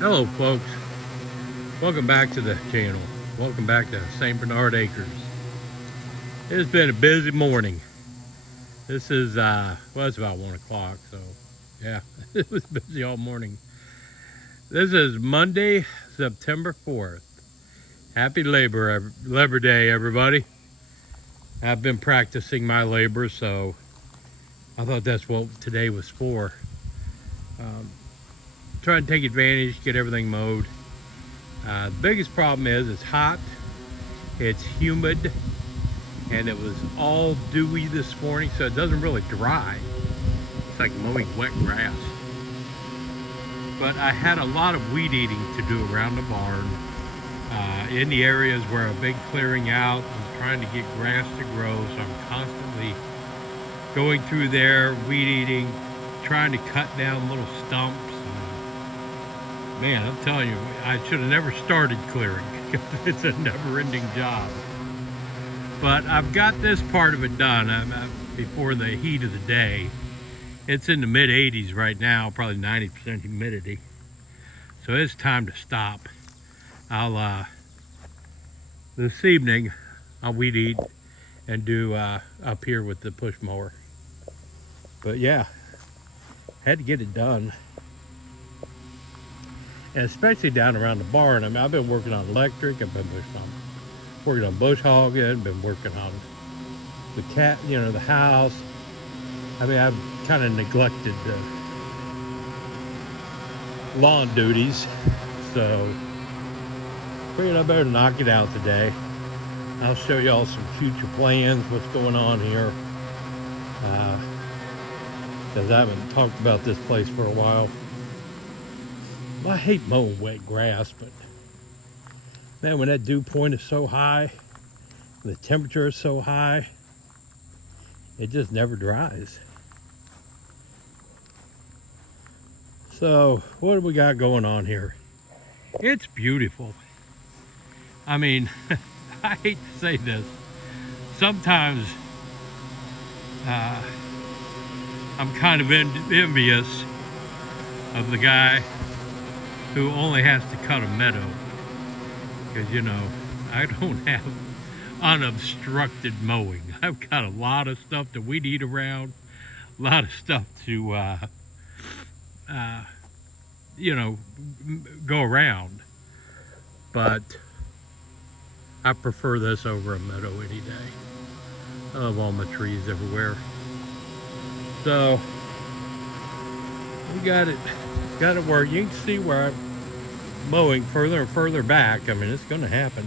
Hello folks, welcome back to the channel. Welcome back to St. Bernard Acres. It's been a busy morning. This is, well, it's about 1 o'clock, so yeah, it was busy all morning. This is Monday, September 4th. Happy Labor Day, everybody. I've been practicing my labor, so I thought that's what today was for. Trying to take advantage, get everything mowed. The biggest problem is it's hot, it's humid, and it was all dewy this morning, so it doesn't really dry. It's like mowing wet grass. But I had a lot of weed eating to do around the barn, in the areas where a big clearing out. I'm trying to get grass to grow, so I'm constantly going through there, weed eating, trying to cut down little stumps. Man, I'm telling you, I should have never started clearing. It's a never-ending job. But I've got this part of it done before the heat of the day. It's in the mid-80s right now, probably 90% humidity. So it's time to stop. This evening, I'll weed eat and do up here with the push mower. But yeah, had to get it done. And especially down around the barn. I mean, I've been working on electric, I've been working on bush hogging, been working on the house. I mean, I've kind of neglected the lawn duties, so figured I better knock it out today. I'll show y'all some future plans, what's going on here, because I haven't talked about this place for a while. I hate mowing wet grass, but man, when that dew point is so high, the temperature is so high, it just never dries. So what do we got going on here? It's beautiful. I mean, I hate to say this. Sometimes I'm kind of envious of the guy who only has to cut a meadow, because I don't have unobstructed mowing. I've got a lot of stuff to weed eat around, a lot of stuff to go around, but I prefer this over a meadow any day. I love all my trees everywhere. So we got it work. You can see where I'm mowing further and further back. I mean, it's going to happen.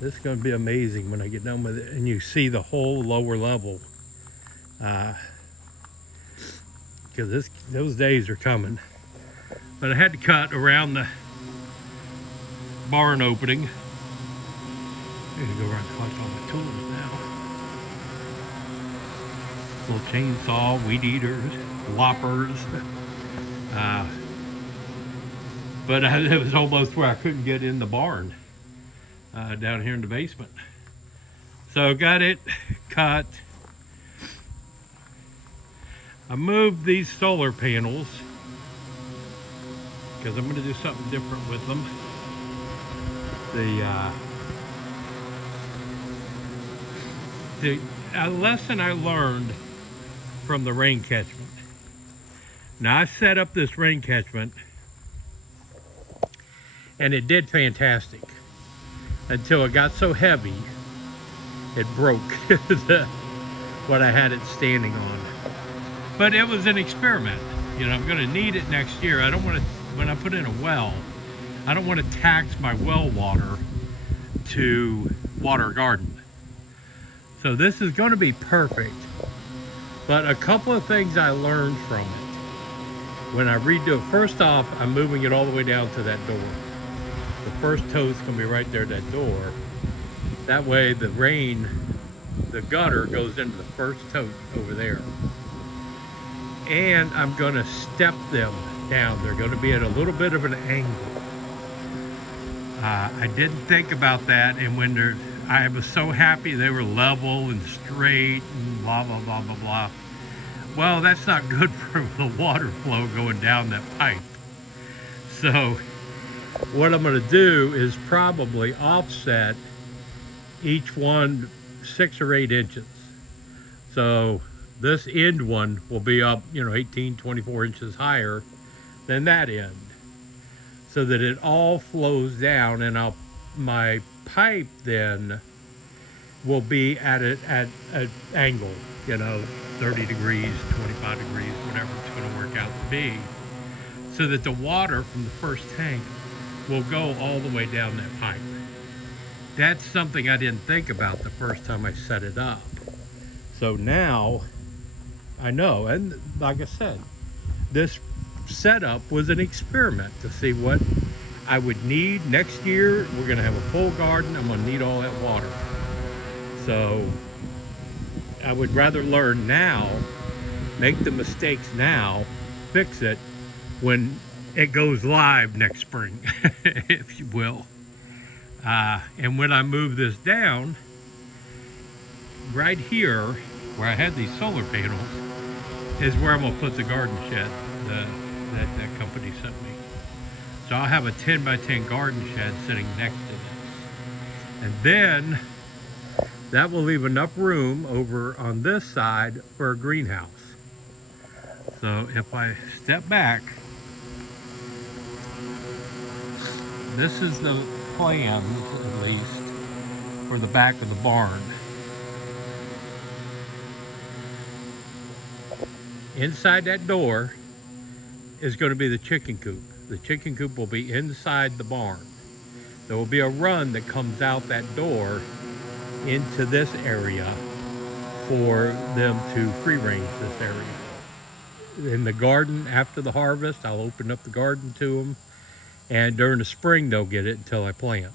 This is going to be amazing when I get done with it, and you see the whole lower level, because those days are coming. But I had to cut around the barn opening. I'm going to go around and collect all my tools now. Little chainsaw, weed eaters, loppers. But it was almost where I couldn't get in the barn, down here in the basement. So got it cut. I moved these solar panels because I'm going to do something different with them. A lesson I learned from the rain catchment. Now I set up this rain catchment and it did fantastic until it got so heavy it broke what I had it standing on. But it was an experiment. I'm going to need it next year. I don't want to, when I put in a well, I don't want to tax my well water to water a garden. So this is going to be perfect. But a couple of things I learned from it. When I redo it, first off, I'm moving it all the way down to that door. The first toe's going to be right there at that door. That way the gutter goes into the first toe over there. And I'm going to step them down. They're going to be at a little bit of an angle. I didn't think about that, and I was so happy they were level and straight and blah, blah, blah, blah, blah. Well, that's not good for the water flow going down that pipe. So what I'm going to do is probably offset each one 6 or 8 inches. So this end one will be up, 18, 24 inches higher than that end, so that it all flows down, and my pipe then will be at an angle, 30 degrees, 25 degrees, whatever it's going to work out to be, so that the water from the first tank will go all the way down that pipe. That's something I didn't think about the first time I set it up. So now I know, and like I said, this setup was an experiment to see what I would need next year. We're going to have a full garden. I'm going to need all that water. So I would rather learn now, make the mistakes now, fix it when it goes live next spring, if you will. And when I move this down, right here, where I had these solar panels, is where I'm going to put the garden shed that company sent me. So I'll have a 10 by 10 garden shed sitting next to this. And then that will leave enough room over on this side for a greenhouse. So if I step back, this is the plan, at least, for the back of the barn. Inside that door is going to be the chicken coop. The chicken coop will be inside the barn. There will be a run that comes out that door into this area for them to free range this area. In the garden, after the harvest, I'll open up the garden to them, and during the spring they'll get it until I plant.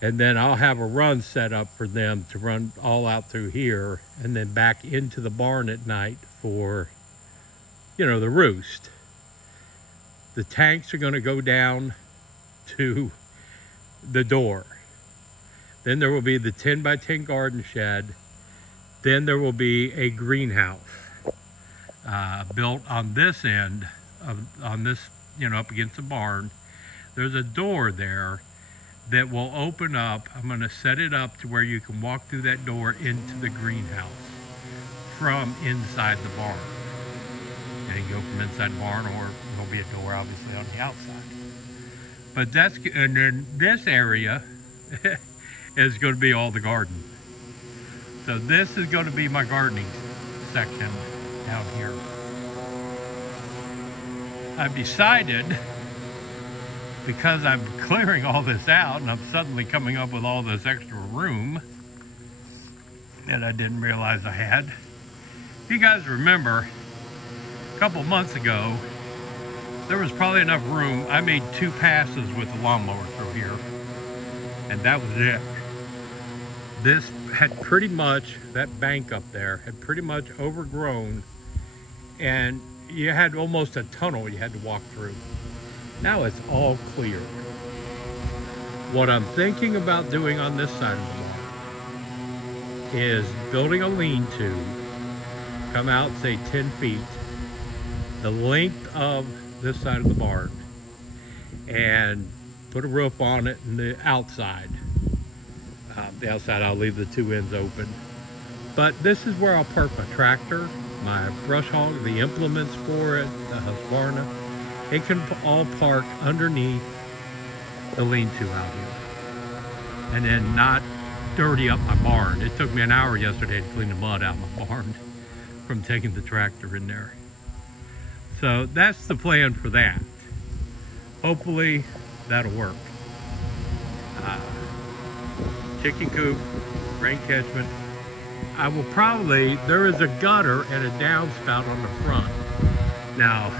And then I'll have a run set up for them to run all out through here and then back into the barn at night for, the roost. The tanks are going to go down to the door. Then there will be the 10 by 10 garden shed. Then there will be a greenhouse built on this end, on this, up against the barn. There's a door there that will open up. I'm going to set it up to where you can walk through that door into the greenhouse from inside the barn. And you can go from inside the barn, or there'll be a door obviously on the outside. But and then this area is going to be all the garden. So this is going to be my gardening section down here. I've decided, because I'm clearing all this out and I'm suddenly coming up with all this extra room that I didn't realize I had. If you guys remember, a couple months ago, there was probably enough room. I made 2 passes with the lawnmower through here, and that was it. This had pretty much, that bank up there had pretty much overgrown, and you had almost a tunnel you had to walk through. Now it's all clear. What I'm thinking about doing on this side of the barn is building a lean-to, come out, say 10 feet, the length of this side of the barn, and put a roof on it and the outside. The outside I'll leave the 2 ends open. But this is where I'll park my tractor, my brush hog, the implements for it, the Husqvarna. It can all park underneath the lean-to out here, and then not dirty up my barn. It took me an hour yesterday to clean the mud out of my barn from taking the tractor in there. So that's the plan for that. Hopefully that'll work. Chicken coop, rain catchment. I will probably, there is a gutter and a downspout on the front. Now,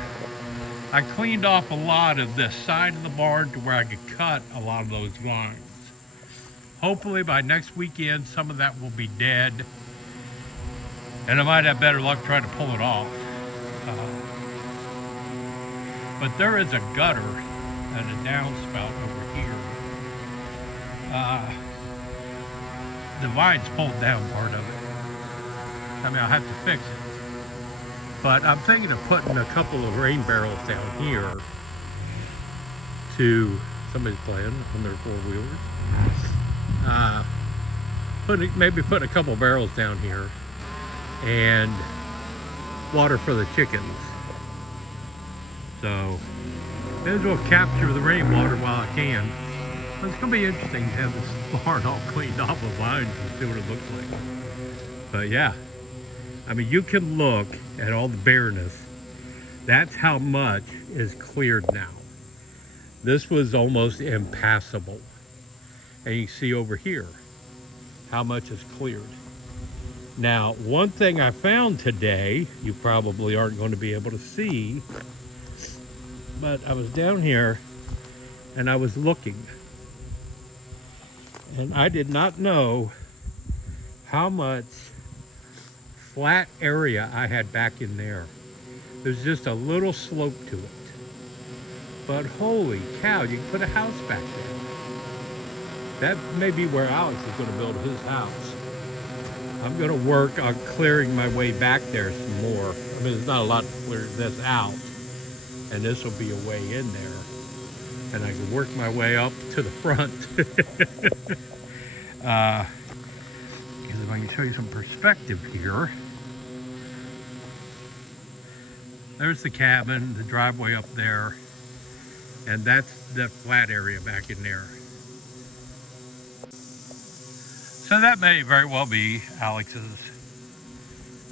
I cleaned off a lot of this side of the barn to where I could cut a lot of those lines. Hopefully by next weekend, some of that will be dead, and I might have better luck trying to pull it off. But there is a gutter and a downspout over here. The vines pulled down part of it. I mean, I'll have to fix it. But I'm thinking of putting a couple of rain barrels down here to, somebody's playing on their four-wheelers. Maybe put a couple barrels down here and water for the chickens. So, may as well capture the rainwater while I can. It's going to be interesting to have this barn all cleaned off of vines and see what it looks like. But yeah, I mean, you can look at all the bareness. That's how much is cleared now. This was almost impassable. And you can see over here how much is cleared. Now, one thing I found today, you probably aren't going to be able to see, but I was down here and I was looking. And I did not know how much flat area I had back in there. There's just a little slope to it. But holy cow, you can put a house back there. That may be where Alex is going to build his house. I'm going to work on clearing my way back there some more. I mean, there's not a lot to clear this out. And this will be a way in there. And I can work my way up to the front. Because if I can show you some perspective here. There's the cabin, the driveway up there. And that's the flat area back in there. So that may very well be Alex's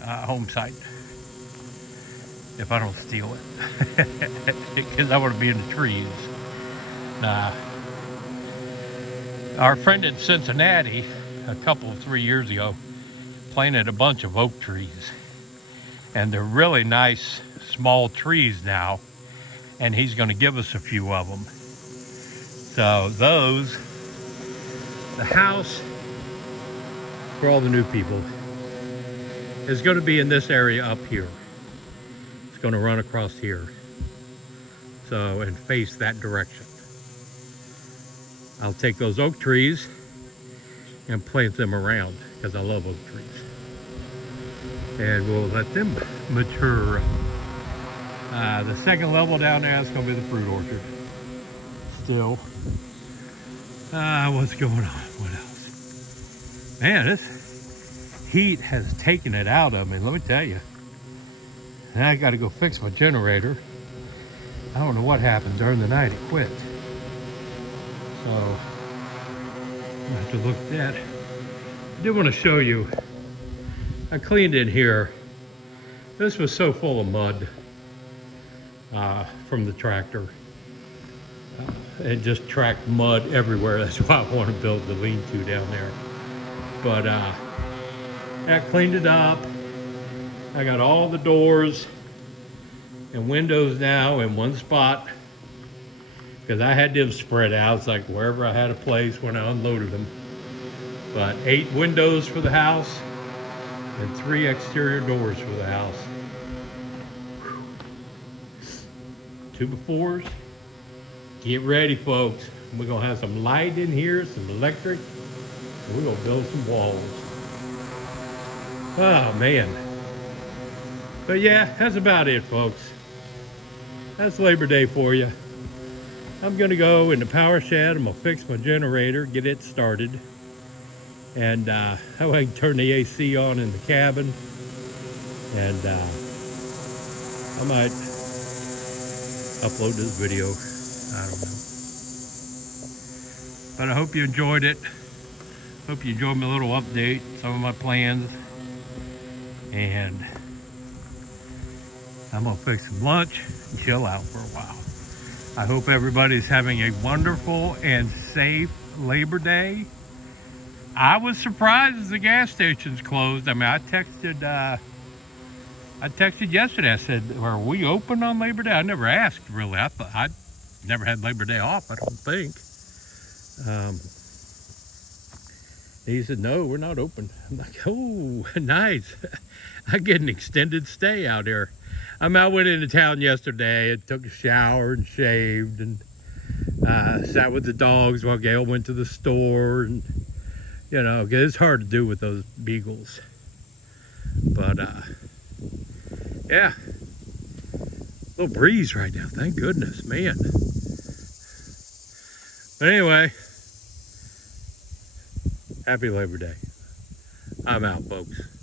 home site, if I don't steal it, because I want to be in the trees. Our friend in Cincinnati, a couple of 3 years ago, planted a bunch of oak trees, and they're really nice small trees now, and he's going to give us a few of them. So those, the house for all the new people is going to be in this area up here. It's going to run across here. So, and face that direction. I'll take those oak trees and plant them around because I love oak trees. And we'll let them mature. The second level down there is going to be the fruit orchard. Still. What's going on? What else? Man, this heat has taken it out of me, let me tell you. And I got to go fix my generator. I don't know what happened during the night, it quit. So, I have to look at that. I did want to show you, I cleaned in here. This was so full of mud from the tractor. It just tracked mud everywhere. That's why I want to build the lean-to down there. But I cleaned it up. I got all the doors and windows now in one spot because I had them spread out. It's like wherever I had a place when I unloaded them. But 8 windows for the house and 3 exterior doors for the house. 2 befores. Get ready, folks. We're gonna have some light in here, some electric. We're gonna build some walls. Oh man. But yeah, that's about it, folks. That's Labor Day for you. I'm gonna go in the power shed. I'm gonna fix my generator, get it started. And how I can turn the AC on in the cabin. And I might upload this video. I don't know. But I hope you enjoyed it. Hope you enjoyed my little update, some of my plans. And I'm gonna fix some lunch and chill out for a while. I hope everybody's having a wonderful and safe Labor Day. I was surprised as the gas stations closed. I mean, I texted yesterday. I said, are we open on Labor Day? I never asked, really. I thought I'd never had Labor Day off, I don't think. He said, no, we're not open. I'm like, oh, nice. I get an extended stay out here. I mean, I went into town yesterday and took a shower and shaved and sat with the dogs while Gail went to the store. And, you know, it's hard to do with those beagles. But Yeah, little breeze right now, thank goodness, man. But anyway, happy Labor Day. I'm out, folks.